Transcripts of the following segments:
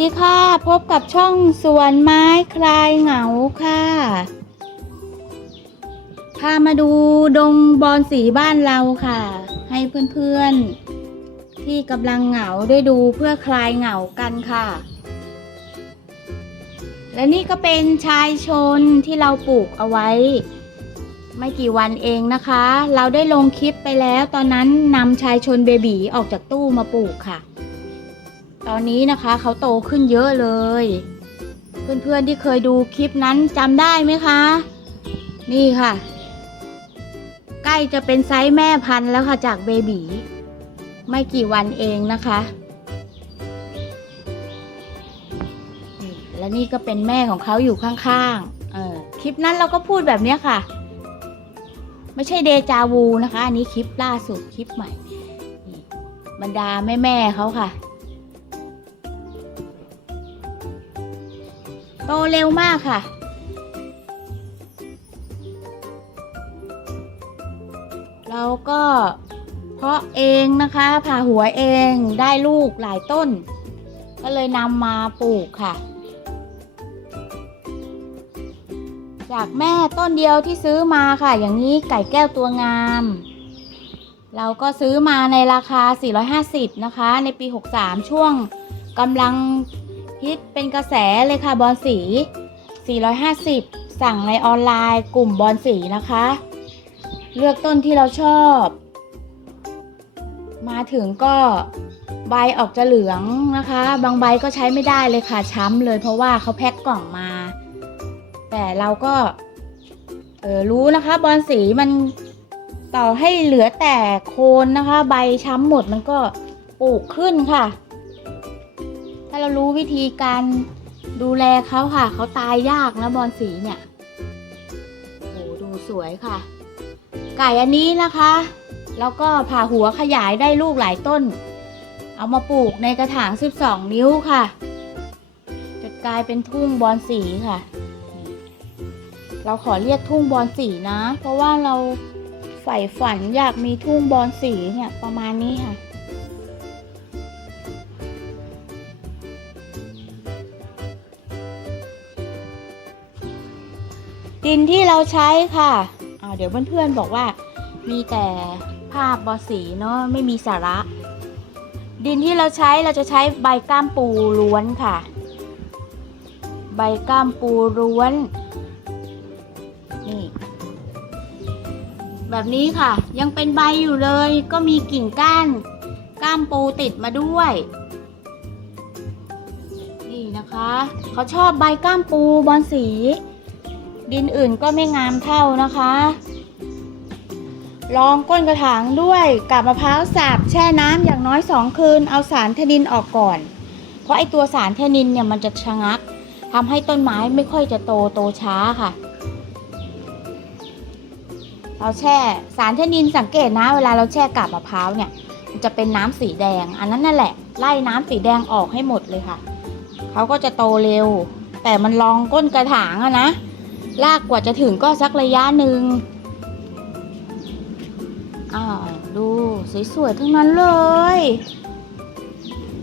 วัสดีค่ะ พบกับช่องสวนไม้คลายเหงาค่ะ พามาดูดงบอนสีบ้านเราค่ะ ให้เพื่อนๆ ที่กำลังเหงาได้ดูเพื่อคลายเหงากันค่ะ และนี่ก็เป็นชายชนที่เราปลูกเอาไว้ ไม่กี่วันเองนะคะ เราได้ลงคลิปไปแล้วตอนนั้นนำชายชนเบบีออกจากตู้มาปลูกค่ะ ตอนนี้นะคะเขาโตขึ้นเยอะเลย เพื่อนๆที่เคยดูคลิปนั้นจำได้ไหมคะ นี่ค่ะ ใกล้จะเป็นไซส์แม่พันธุ์แล้วค่ะจากเบบีไม่กี่วันเองนะคะและนี่ก็เป็นแม่ของเขาอยู่ข้างๆ เออคลิปนั้นเราก็พูดแบบนี้ค่ะ ไม่ใช่เดจาวูนะคะ อันนี้คลิปล่าสุดคลิปใหม่ บรรดาแม่ๆเขาค่ะ โตเร็วมากค่ะ เราก็เพาะเองนะคะผ่าหัวเองได้ลูกหลายต้น ก็เลยนำมาปลูกค่ะ จากแม่ต้นเดียวที่ซื้อมาค่ะ อย่างนี้ไก่แก้วตัวงาม เราก็ซื้อมาในราคา 450 นะคะ ในปี 63 ช่วงกำลัง ฮิตเป็นกระแสเลยค่ะบอลสี 450 สั่งในออนไลน์กลุ่มบอลสีนะคะ เลือกต้นที่เราชอบ มาถึงก็ใบออกจะเหลืองนะคะ บางใบก็ใช้ไม่ได้เลยค่ะช้ำเลยเพราะว่าเขาแพ็คกล่องมา แต่เราก็เออรู้นะคะบอลสีมันต่อให้เหลือแต่โคนนะคะ ใบช้ำหมดมันก็ปลูกขึ้นค่ะ เรารู้วิธีการดูแลเขาค่ะ เขาตายยากนะบอลสีเนี่ยโอ้ดูสวยค่ะ ไก่อันนี้นะคะ แล้วก็ผ่าหัวขยายได้ลูกหลายต้น เอามาปลูกในกระถาง 12 นิ้วค่ะ จะกลายเป็นทุ่งบอลสีค่ะ เราขอเรียกทุ่งบอลสีนะ เพราะว่าเราใฝ่ฝันอยากมีทุ่งบอลสีเนี่ยประมาณนี้ค่ะ ดินที่เราใช้ค่ะอ่าเดี๋ยวเพื่อนๆบอกว่า มีแต่ภาพบอสีเนาะไม่มีสาระ ดินที่เราใช้เราจะใช้ใบก้ามปูล้วนค่ะ ใบก้ามปูล้วนนี่แบบนี้ค่ะ ยังเป็นใบอยู่เลยก็มีกิ่งก้านก้ามปูติดมาด้วยนี่นะคะ เขาชอบใบก้ามปูบอลสี ดินอื่นก็ไม่งามเท่านะคะรองก้นกระถางด้วยกับมะพร้าวสับแช่น้ำอย่างน้อยสองคืน เอาสารเทนินออกก่อน เพราะไอตัวสารเทนินเนี่ยมันจะชะงักทำให้ต้นไม้ไม่ค่อยจะโตโตช้าค่ะเราแช่สารเทนินสังเกตนะ เวลาเราแช่กับมะพร้าวเนี่ยมันจะเป็นน้ำสีแดง อันนั้นนั่นแหละไล่น้ำสีแดงออกให้หมดเลยค่ะเขาก็จะโตเร็ว แต่มันรองก้นกระถางอะนะ ลากกว่าจะถึงก็สักระยะหนึ่งอ่าดูสวยๆทั้งนั้นเลย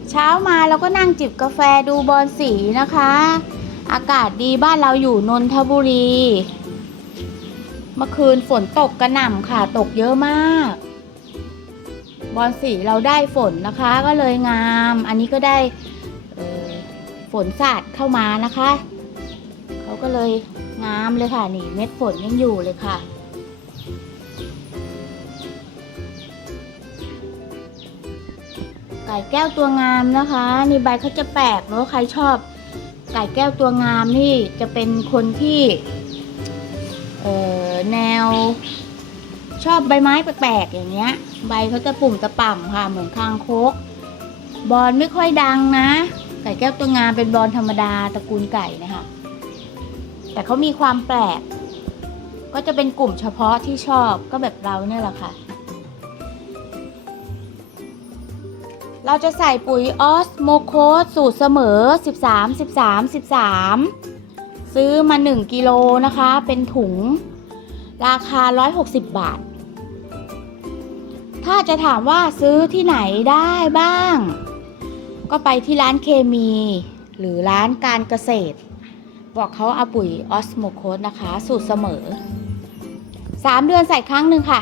เช้ามาเราก็นั่งจิบกาแฟดูบอลสีนะคะ อากาศดีบ้านเราอยู่นนทบุรี เมื่อคืนฝนตกกระหน่ำค่ะตกเยอะมาก บอลสีเราได้ฝนนะคะก็เลยงาม อันนี้ก็ได้ฝนสาดเข้ามานะคะ เขาก็เลย งามเลยค่ะนี่เม็ดฝนยังอยู่เลยค่ะ ไก่แก้วตัวงามนะคะนี่ใบเขาจะแปลกเนอะใครชอบ ไก่แก้วตัวงามนี่จะเป็นคนที่เอ่อแนวชอบใบไม้แปลกๆอย่างเงี้ย ใบเขาจะปุ่มตะป่ำค่ะเหมือนคางคก บอลไม่ค่อยดังนะ ไก่แก้วตัวงามเป็นบอลธรรมดาตระกูลไก่นะคะ แต่เขามีความแปลก ก็จะเป็นกลุ่มเฉพาะที่ชอบก็แบบเราเนี่ยแหละค่ะ เราจะใส่ปุ๋ยออสโมโคสสูตรเสมอ 13 13 13 ซื้อมา 1 กิโลนะคะ เป็นถุงราคา 160 บาท ถ้าจะถามว่าซื้อที่ไหนได้บ้าง ก็ไปที่ร้านเคมี หรือร้านการเกษตร บอกเขาเอาปุ๋ยออสโมโคสนะคะ สูตรเสมอ 3 เดือนใส่ครั้งหนึ่งค่ะ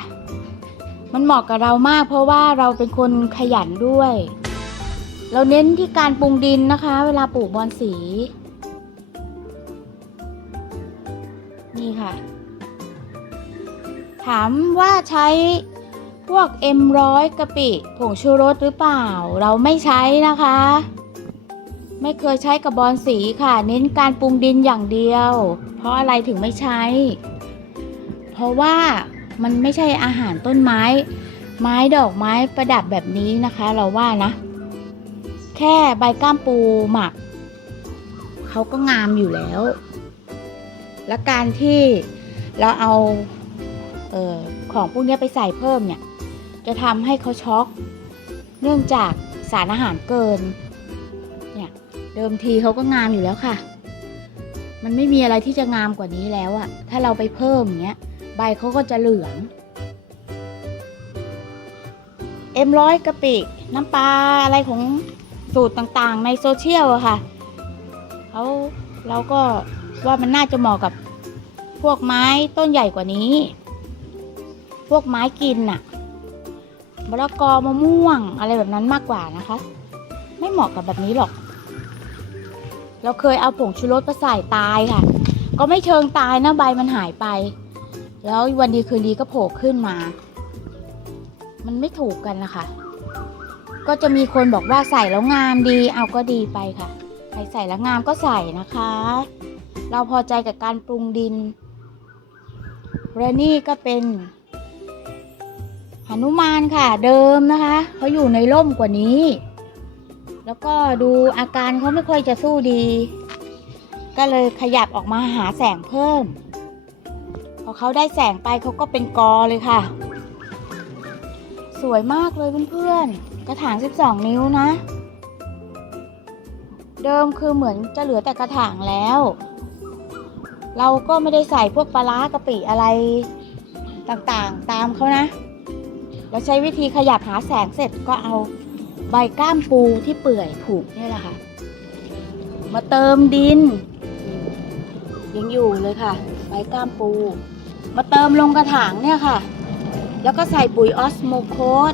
มันเหมาะกับเรามาก เพราะว่าเราเป็นคนขยันด้วย เราเน้นที่การปรุงดินนะคะ เวลาปลูกบอนสี นี่ค่ะ ถามว่าใช้พวกเอ็มร้อยกะปิผงชูรสหรือเปล่า เราไม่ใช้นะคะ ไม่เคยใช้กับบอนสีค่ะ เน้นการปรุงดินอย่างเดียว เพราะอะไรถึงไม่ใช้ เพราะว่ามันไม่ใช่อาหารต้นไม้ ไม้ดอกไม้ประดับแบบนี้นะคะ เราว่านะ แค่ใบก้ามปูหมักเขาก็งามอยู่แล้ว และการที่เราเอาเออของพวกนี้ไปใส่เพิ่มเนี่ย จะทำให้เขาช็อก เนื่องจากสารอาหารเกิน เดิมทีเขาก็งามอยู่แล้วค่ะ มันไม่มีอะไรที่จะงามกว่านี้แล้วอะถ้าเราไปเพิ่มอย่างเงี้ย ใบเขาก็จะเหลือง เอ็มร้อยกะปิ น้ำปลาอะไรของสูตรต่างๆ ในโซเชียลอะค่ะเขาเราก็ว่ามันน่าจะเหมาะกับพวกไม้ต้นใหญ่กว่านี้ พวกไม้กินน่ะมะละกอมะม่วงอะไรแบบนั้นมากกว่านะคะ ไม่เหมาะกับแบบนี้หรอก เราเคยเอาผงชูรสมาใส่ตายค่ะ ก็ไม่เชิงตายนะใบมันหายไป แล้ววันดีคืนดีก็โผล่ขึ้นมา มันไม่ถูกกันนะคะ ก็จะมีคนบอกว่าใส่แล้วงามดี เอาก็ดีไปค่ะ ใครใส่แล้วงามก็ใส่นะคะ เราพอใจกับการปรุงดินและนี่ก็เป็นหนุมานค่ะเดิมนะคะเขาอยู่ในร่มกว่านี้ แล้วก็ดูอาการเขาไม่ค่อยจะสู้ดี ก็เลยขยับออกมาหาแสงเพิ่ม พอเขาได้แสงไปเขาก็เป็นกอเลยค่ะ สวยมากเลยเพื่อนๆ กระถาง 12 นิ้วนะ เดิมคือเหมือนจะเหลือแต่กระถางแล้ว เราก็ไม่ได้ใส่พวกปลาร้ากะปิอะไรต่างๆ ตามเขานะ เราใช้วิธีขยับหาแสงเสร็จก็เอา บก้ามปูที่เปื่อยผูกนี่แหละค่ะ มาเติมดิน ยังอยู่เลยค่ะ ใบก้ามปู มาเติมลงกระถางเนี่ยค่ะ แล้วก็ใส่ปุ๋ยออสโมโคส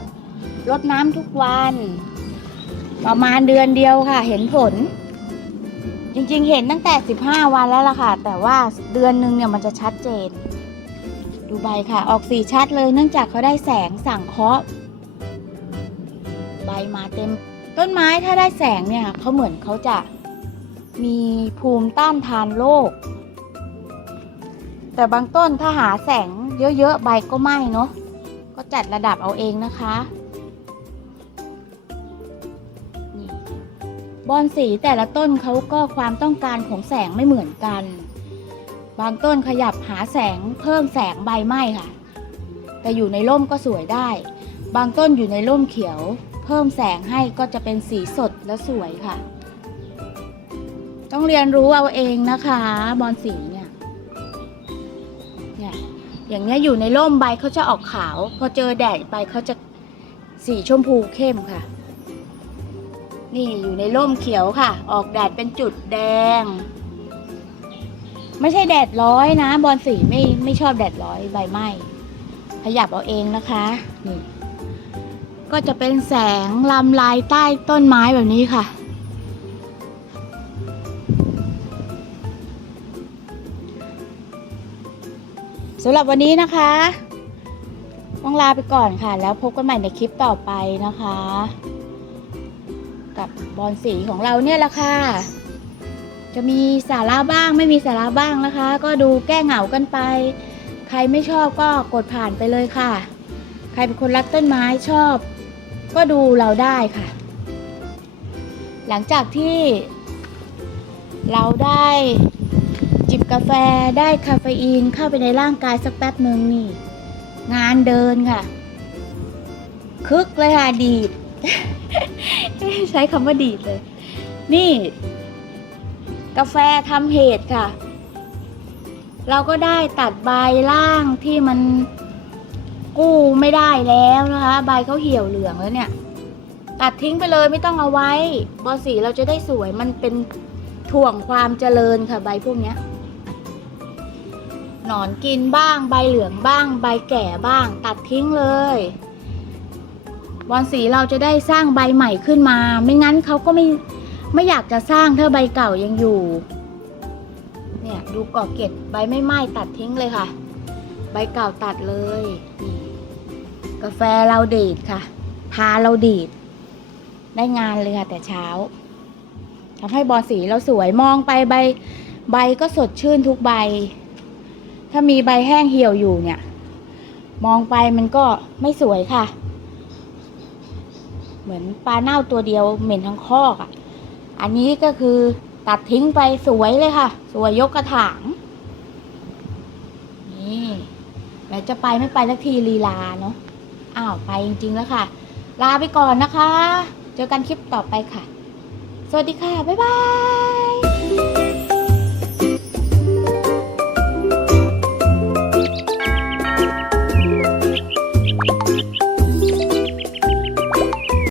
รดน้ำทุกวัน ประมาณเดือนเดียวค่ะ เห็นผล จริงๆ เห็นตั้งแต่ 15 วันแล้วล่ะค่ะ แต่ว่าเดือนหนึ่งเนี่ยมันจะชัดเจน ดูใบค่ะ ออกสีชัดเลยเนื่องจากเขาได้แสงสั่งเคราะห์ บมาเต็ม ต้นไม้ถ้าได้แสงเนี่ยเขาเหมือนเขาจะมีภูมิต้านทานโรคแต่บางต้นถ้าหาแสงเยอะๆใบก็ไหม้เนาะก็จัดระดับเอาเองนะคะนี่บอนสีแต่ละต้นเขาก็ความต้องการของแสงไม่เหมือนกัน บางต้นขยับหาแสงเพิ่มแสงใบไหม้ค่ะ แต่อยู่ในร่มก็สวยได้ บางต้นอยู่ในร่มเขียว เพิ่มแสงให้ก็จะเป็นสีสดและสวยค่ะ ต้องเรียนรู้เอาเองนะคะบอนสีเนี่ยเนี่ยอย่างเนี้ยอยู่ในร่มใบเขาจะออกขาว พอเจอแดดไปเขาจะสีชมพูเข้มค่ะ นี่อยู่ในร่มเขียวค่ะ ออกแดดเป็นจุดแดง ไม่ใช่แดดร้อยนะ บอลสีไม่ไม่ชอบแดดร้อยใบไหม้ขยับเอาเองนะคะนี่ ก็จะเป็นแสงลำลายใต้ต้นไม้แบบนี้ค่ะ สำหรับวันนี้นะคะต้องลาไปก่อนค่ะ แล้วพบกันใหม่ในคลิปต่อไปนะคะ กับบอลสีของเราเนี่ยแหละค่ะ จะมีสาระบ้างไม่มีสาระบ้างนะคะ ก็ดูแก้เหงากันไป ใครไม่ชอบก็กดผ่านไปเลยค่ะ ใครเป็นคนรักต้นไม้ชอบ ก็ดูเราได้ค่ะ หลังจากที่เราได้จิบกาแฟได้คาเฟอีนเข้าไปในร่างกายสักแป๊บหนึ่งนี่ งานเดินค่ะ คึกเลยค่ะ ดีด ใช้คำว่าดีดเลย นี่ กาแฟทำเหตุค่ะ เราก็ได้ตัดใบล่างที่มัน กู้ไม่ได้แล้วนะคะ ใบเขาเหี่ยวเหลืองแล้วเนี่ย ตัดทิ้งไปเลยไม่ต้องเอาไว้บอสีเราจะได้สวยมันเป็นถ่วงความเจริญค่ะใบพวกเนี้ยหนอนกินบ้างใบเหลืองบ้าง ใบแก่บ้าง ตัดทิ้งเลยบอนสีเราจะได้สร้างใบใหม่ขึ้นมา ไม่งั้นเขาก็ไม่ไม่อยากจะสร้างถ้าใบเก่ายังอยู่ เนี่ยดูกอเกตใบไม่ไหม้ตัดทิ้งเลยค่ะ ใบเก่าตัดเลยนี่ กาแฟเราดีดค่ะพาเราดีด ได้งานเลยค่ะ แต่เช้าทำให้บอลสีเราสวยมองไปใบ ใบก็สดชื่นทุกใบ ถ้ามีใบแห้งเหี่ยวอยู่เนี่ย มองไปมันก็ไม่สวยค่ะ เหมือนปลาเน่าตัวเดียวเหม็นทั้งคอกอะ่ะ อันนี้ก็คือตัดทิ้งไปสวยเลยค่ะ สวยยกกระถาง นี่แล้วจะไปไม่ไปสักทีลีลาเนาะ อ้าวไปจริงๆแล้วค่ะ ลาไปก่อนนะคะ เจอกันคลิปต่อไปค่ะ สวัสดีค่ะ บ๊ายบาย